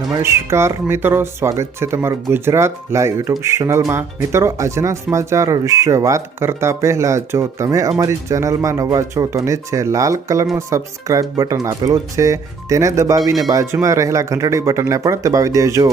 નમસ્કાર મિત્રો, સ્વાગત છે તમારું ગુજરાત લાઈવ યુટ્યુબ ચેનલમાં। મિત્રો, આજના સમાચાર વિશે વાત કરતા પહેલા જો તમે અમારી ચેનલમાં નવા છો તો નીચે લાલ કલરનું સબસ્ક્રાઇબ બટન આપેલું છે, તેને દબાવીને બાજુમાં રહેલા ઘંટડી બટનને પણ દબાવી દેજો,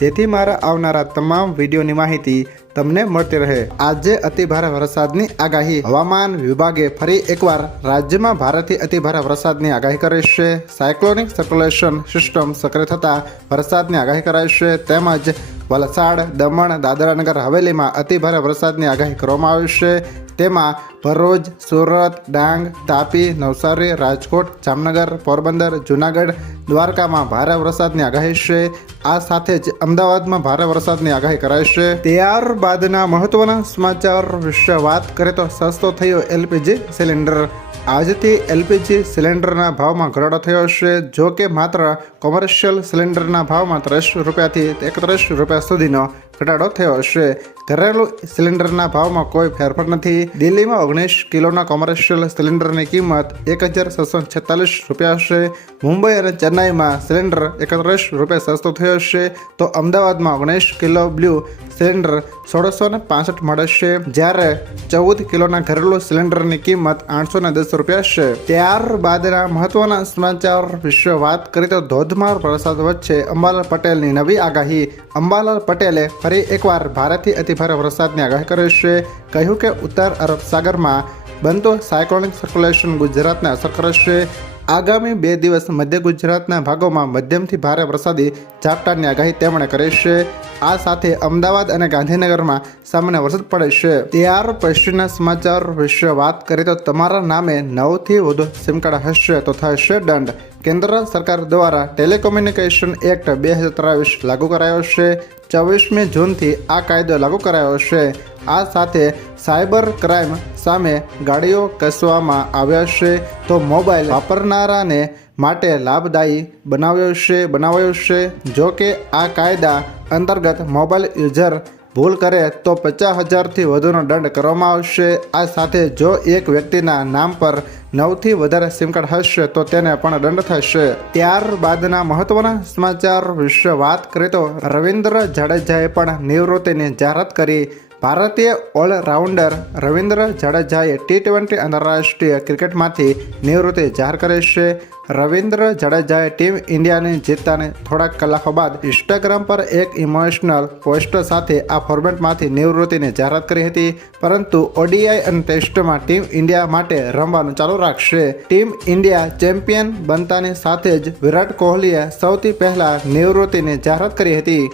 જેથી મારા આવનારા તમામ વિડીયોની માહિતી તમને મળતી રહે। આજે અતિભારે વરસાદની આગાહી। હવામાન વિભાગે ફરી એકવાર રાજ્યમાં ભારેથી અતિભારે વરસાદની આગાહી કરી છે। સાયક્લોનિક સર્ક્યુલેશન સિસ્ટમ સક્રિય થતાં વરસાદની આગાહી કરાઈ છે, તેમજ વલસાડ, દમણ, દાદરા નગર હવેલીમાં અતિભારે વરસાદની આગાહી કરવામાં આવી છે। તેમાં ભરૂચ, સુરત, ડાંગ, તાપી, નવસારી, રાજકોટ, જામનગર, પોરબંદર, જૂનાગઢ, દ્વારકામાં ભારે વરસાદની આગાહી છે। આ સાથે જ અમદાવાદમાં ભારે વરસાદની આગાહી કરાઈ છે। ત્યારબાદના મહત્વના સમાચાર વિશે વાત કરીએ તો સસ્તો થયો એલપીજી સિલિન્ડર। આજથી એલપીજી સિલિન્ડરના ભાવમાં ઘટાડો થયો છે। જો કે માત્ર કોમર્શિયલ સિલિન્ડરના ભાવમાં 30 રૂપિયાથી 31 રૂપિયા સુધીનો ઘટાડો થયો છે। ઘરેલું સિલિન્ડરના ભાવમાં કોઈ ફેરફાર નથી। દિલ્હીમાં 19 કિલોના કોમર્શિયલ સિલિન્ડરની કિંમત 1646 રૂપિયા છે। મુંબઈ અને ચેન્નાઈમાં સિલિન્ડર 31 રૂપિયા સસ્તો થયો છે, તો અમદાવાદમાં 19 કિલો બ્લુ સિલિન્ડર 1665 મળે છે, જ્યારે 14 કિલોના ઘરેલું સિલિન્ડરની કિંમત 810 રૂપિયા છે। ત્યારબાદના મહત્વના સમાચાર વિશે વાત કરીએ તો ધોધમાર વરસાદ વચ્ચે અંબાલાલ પટેલની નવી આગાહી। અંબાલાલ પટેલે ફરી એકવાર ભારેથી અતિભારે વરસાદની આગાહી કરી છે। કહ્યું કે ઉત્તર અરબ સાગરમાં બનતો સાયક્લોનિક સર્ક્યુલેશન ગુજરાતને અસર કરશે। આગામી 2 દિવસ મધ્ય ગુજરાતના ભાગોમાં મધ્યમથી ભારે વરસાદી ઝાપટાની આગાહી તેમણે કરી છે। આ સાથે અમદાવાદ અને ગાંધીનગરમાં સામાન્ય વરસાદ પડે છે। ત્યાર પછીના સમાચાર વિશે વાત કરીએ તો તમારા નામે 9 થી વધુ સિમ કાર્ડ હશે તો થશે દંડ। કેન્દ્ર સરકાર દ્વારા ટેલિકોમ્યુનિકેશન એક્ટ 2023 લાગુ કરાયો છે। 24મી જૂનથી આ કાયદો લાગુ કરાયો છે। આ સાથે સાયબર ક્રાઇમ સામે ગાડીઓ કસવામાં આવ્યા છે, તો મોબાઈલ વાપરનારાને માટે લાભદાયી બનાવાયો છે। જો કે આ કાયદા અંતર્ગત મોબાઈલ યુઝર ભૂલ કરે તો 50,000થી વધુનો દંડ કરવામાં આવશે। આ સાથે જો એક વ્યક્તિના નામ પર 9 થી વધારે સિમ કાર્ડ હશે તો તેને પણ દંડ થશે। ત્યારબાદના મહત્વના સમાચાર વિશે વાત કરીએ તો રવિન્દ્ર જાડેજાએ પણ નિવૃત્તિની જાહેરાત કરી। ભારતીય ઓલરાઉન્ડર રવિન્દ્ર જાડેજાએ T20 આંતરરાષ્ટ્રીય ક્રિકેટમાંથી નિવૃત્તિ જાહેર કરી છે। રવિન્દ્ર જાડેજાએ ટીમ ઇન્ડિયાની જીતતાની થોડાક કલાકો બાદ ઇન્સ્ટાગ્રામ પર એક ઇમોશનલ પોસ્ટ સાથે આ ફોર્મેટમાંથી નિવૃત્તિની જાહેરાત કરી હતી, પરંતુ ઓડીઆઈ અને ટેસ્ટમાં ટીમ ઇન્ડિયા માટે રમવાનું ચાલુ રાખશે। ટીમ ઇન્ડિયા ચેમ્પિયન બનતાની સાથે જ વિરાટ કોહલીએ સૌથી પહેલા નિવૃત્તિની જાહેરાત કરી હતી।